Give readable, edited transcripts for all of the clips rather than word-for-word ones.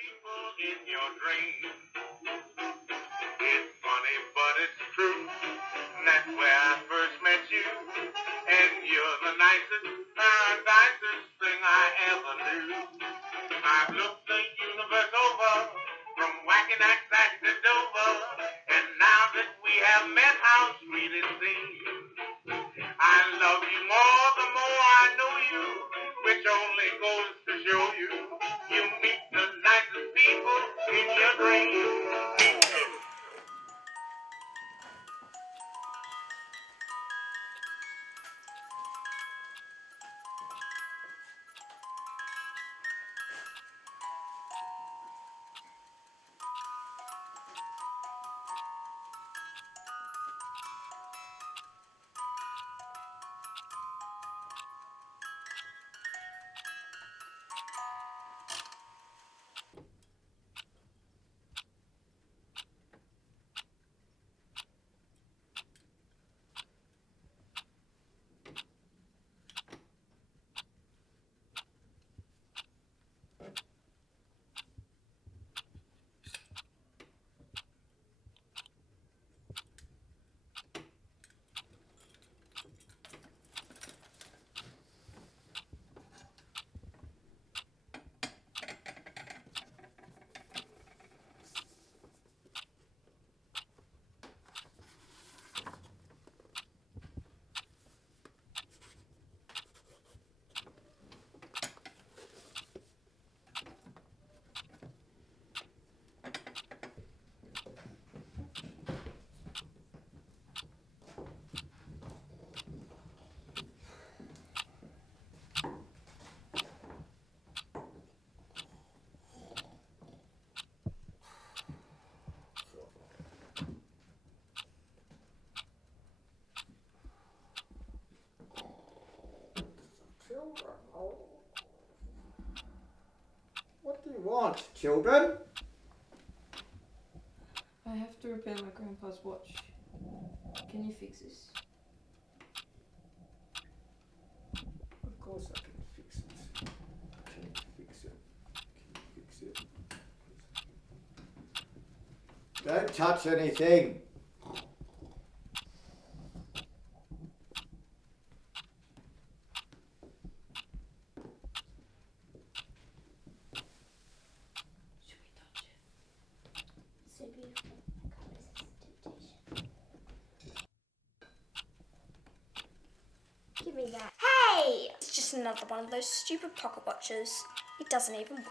people in your dreams. It's funny, but it's true. That's where I first met you. And you're the nicest thing I ever knew. I've looked the universe over, from Wackensack to Dover. And now that we have met, how sweet it seems. I love you more the more I know you, which only goes to show you, you meet the nicest people in your dreams. What do you want, children? I have to repair my grandpa's watch. Can you fix this? Of course I can fix it. Can you fix it? Can you fix it? Don't touch anything. Should we touch it? So beautiful. I can't resist the temptation. Give me that. Hey! It's just another one of those stupid pocket watches. It doesn't even work.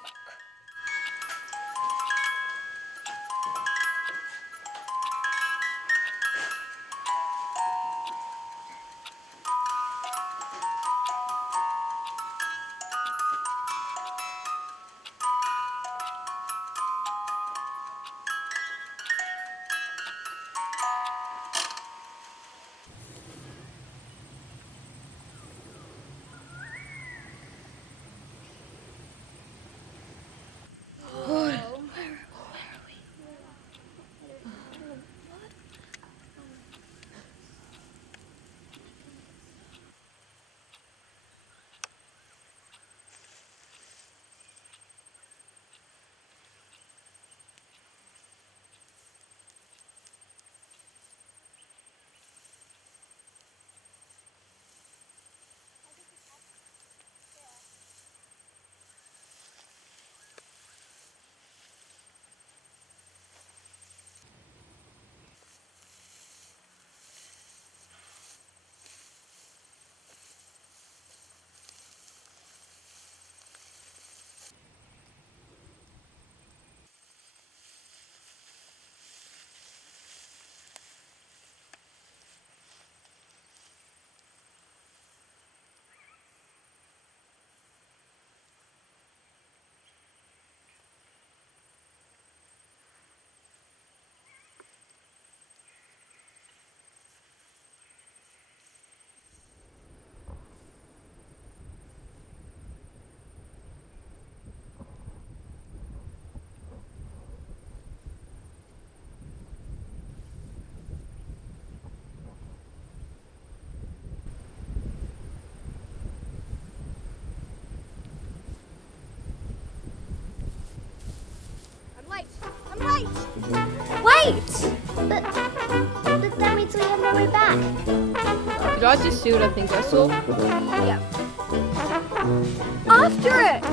right. But that means we have no way back. Did I just see what I think I saw? Yep. After it!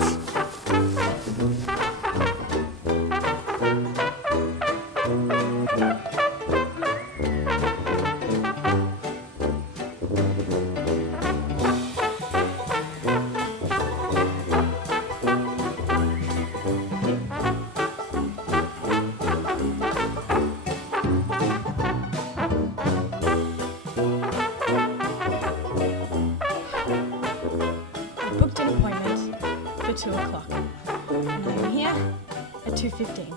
Booked an appointment for 2 o'clock. And I'm here at 2:15.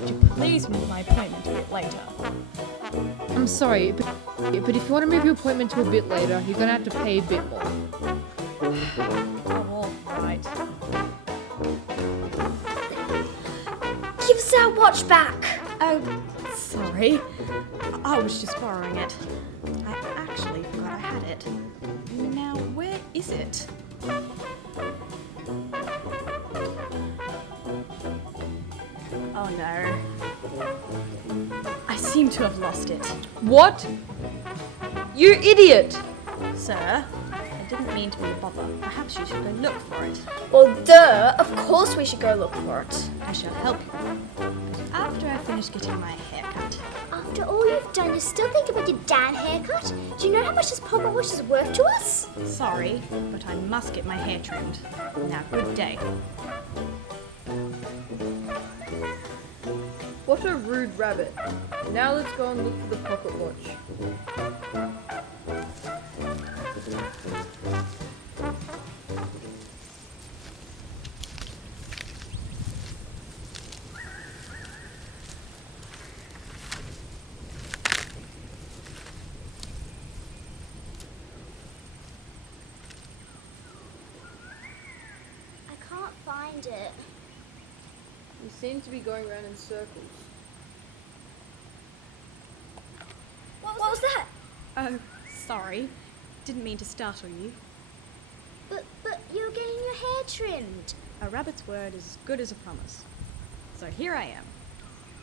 Would you please move my appointment a bit later? I'm sorry, but if you want to move your appointment to a bit later, you're going to have to pay a bit more. Oh, all right. Give us our watch back. Oh, sorry. I was just borrowing it. I actually forgot I had it. Now, where is it? Oh no. I seem to have lost it. What? You idiot! Sir, I didn't mean to be a bother. Perhaps you should go look for it. Well, duh. Of course we should go look for it. I shall help you. But after I finish getting my hair cut. After all you've done, you still think about your damn haircut? Do you know how much this pocket watch is worth to us? Sorry, but I must get my hair trimmed. Now, good day. What a rude rabbit. Now let's go and look for the pocket watch. I can't find it. You seem to be going around in circles. What was that? Oh, sorry. Didn't mean to startle you. But you're getting your hair trimmed. A rabbit's word is as good as a promise. So here I am.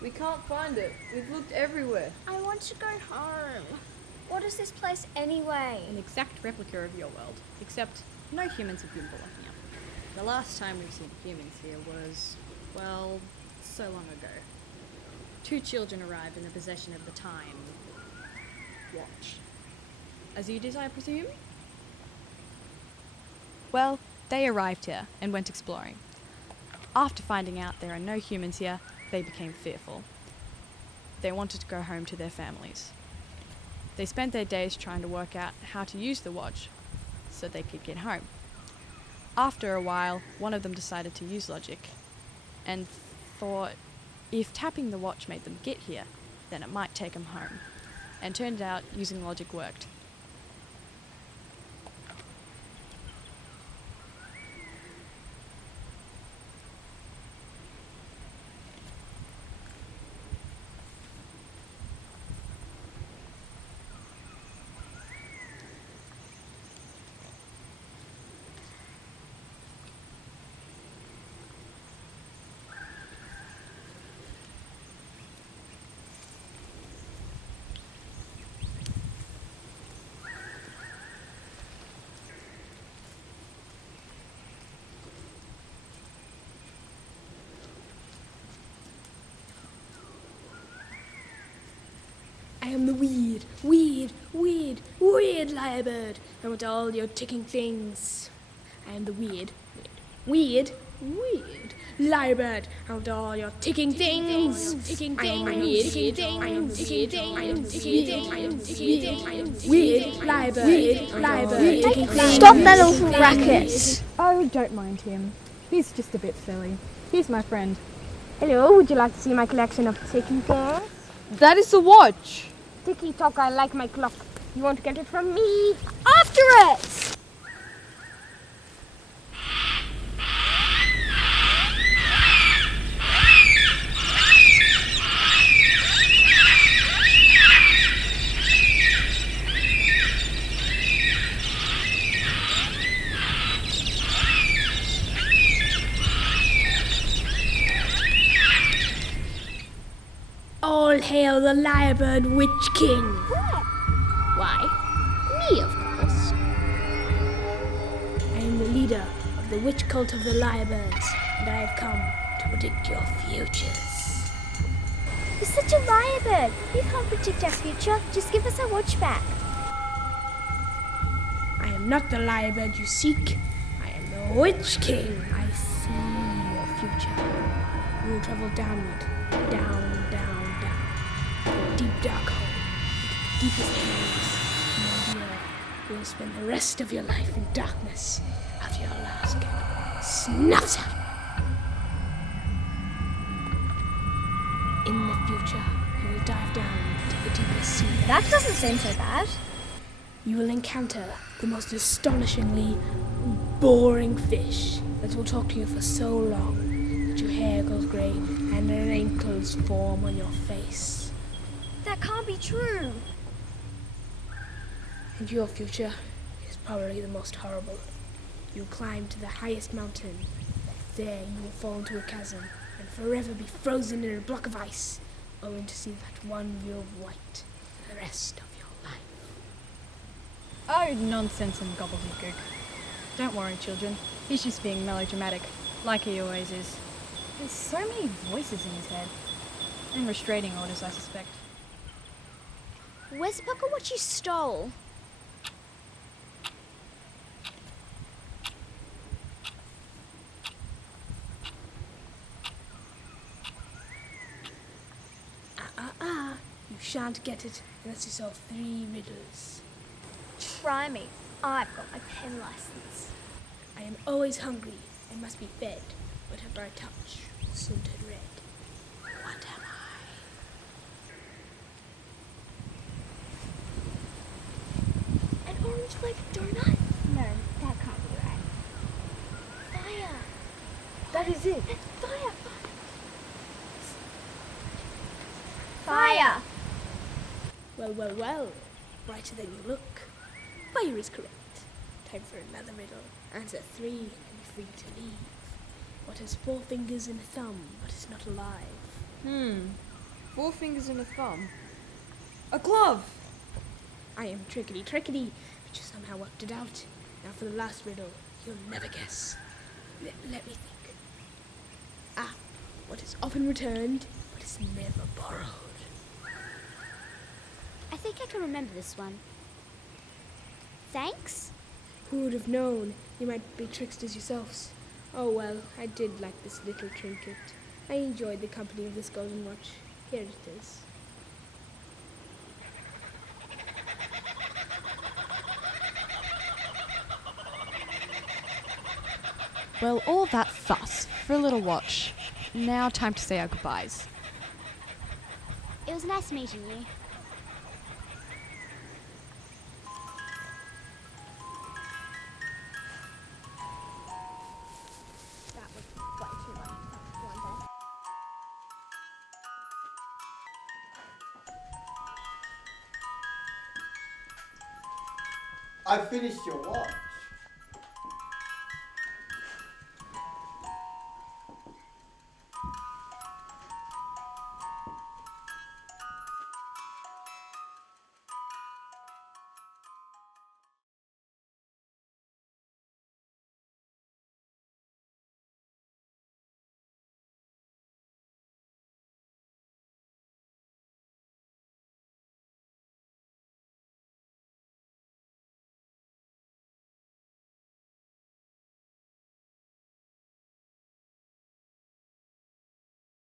We can't find it. We've looked everywhere. I want to go home. What is this place anyway? An exact replica of your world, except no humans have been born here. The last time we've seen humans here was, well, so long ago. 2 children arrived in the possession of the Time Watch. As you did, I presume? Well, they arrived here and went exploring. After finding out there are no humans here, they became fearful. They wanted to go home to their families. They spent their days trying to work out how to use the watch so they could get home. After a while, one of them decided to use logic and thought if tapping the watch made them get here, then it might take them home. And turned out using logic worked. I am the weird lyrebird. I want all your ticking things. I am the weird lyrebird. I want all your ticking things. Ticking things. Weird lyrebird. Ticking things. Stop that awful racket. Oh, don't mind him. He's just a bit silly. He's my friend. Hello, would you like to see my collection of ticking things? That is the watch! Ticky tock, I like my clock. You want to get it from me? After it! All hail the Lyrebird Witch King. Why? Me, of course. I am the leader of the witch cult of the Lyrebirds, and I have come to predict your futures. You're such a lyrebird. You can't predict our future. Just give us our watch back. I am not the Lyrebird you seek. I am the Witch King. I see your future. You will travel downward, down, down, down, to a deep dark hole, into the deepest caves. And here, you will spend the rest of your life in darkness after your last get snuffed out. In the future, you will dive down to the deepest sea. That doesn't seem so bad. You will encounter the most astonishingly boring fish that will talk to you for so long that your hair goes grey and wrinkles form on your face. That can't be true. And your future is probably the most horrible. You'll climb to the highest mountain. There you will fall into a chasm and forever be frozen in a block of ice, only to see that one view of white for the rest of your life. Oh, nonsense and gobbledygook. Don't worry, children. He's just being melodramatic, like he always is. There's so many voices in his head. And restraining orders, I suspect. Where's the pocket watch you stole? You shan't get it unless you solve 3 riddles. Try me. I've got my pen license. I am always hungry and must be fed. Whatever I touch will soon turn red. What am I? An orange flavored donut? No, that can't be right. Fire. That is it. Fire. Fire. Well. Brighter than you look. Fire is correct. Time for another riddle. Answer 3 and be free to leave. What has 4 fingers and a thumb, but is not alive? 4 fingers and a thumb. A glove! I am trickety, but you somehow worked it out. Now for the last riddle. You'll never guess. Let me think. What is often returned, but is never borrowed. I think I can remember this one. Thanks? Who would have known? You might be tricksters yourselves. Oh well, I did like this little trinket. I enjoyed the company of this golden watch. Here it is. Well, all that fuss for a little watch. Now time to say our goodbyes. It was nice meeting you. That was way too much. I finished your watch.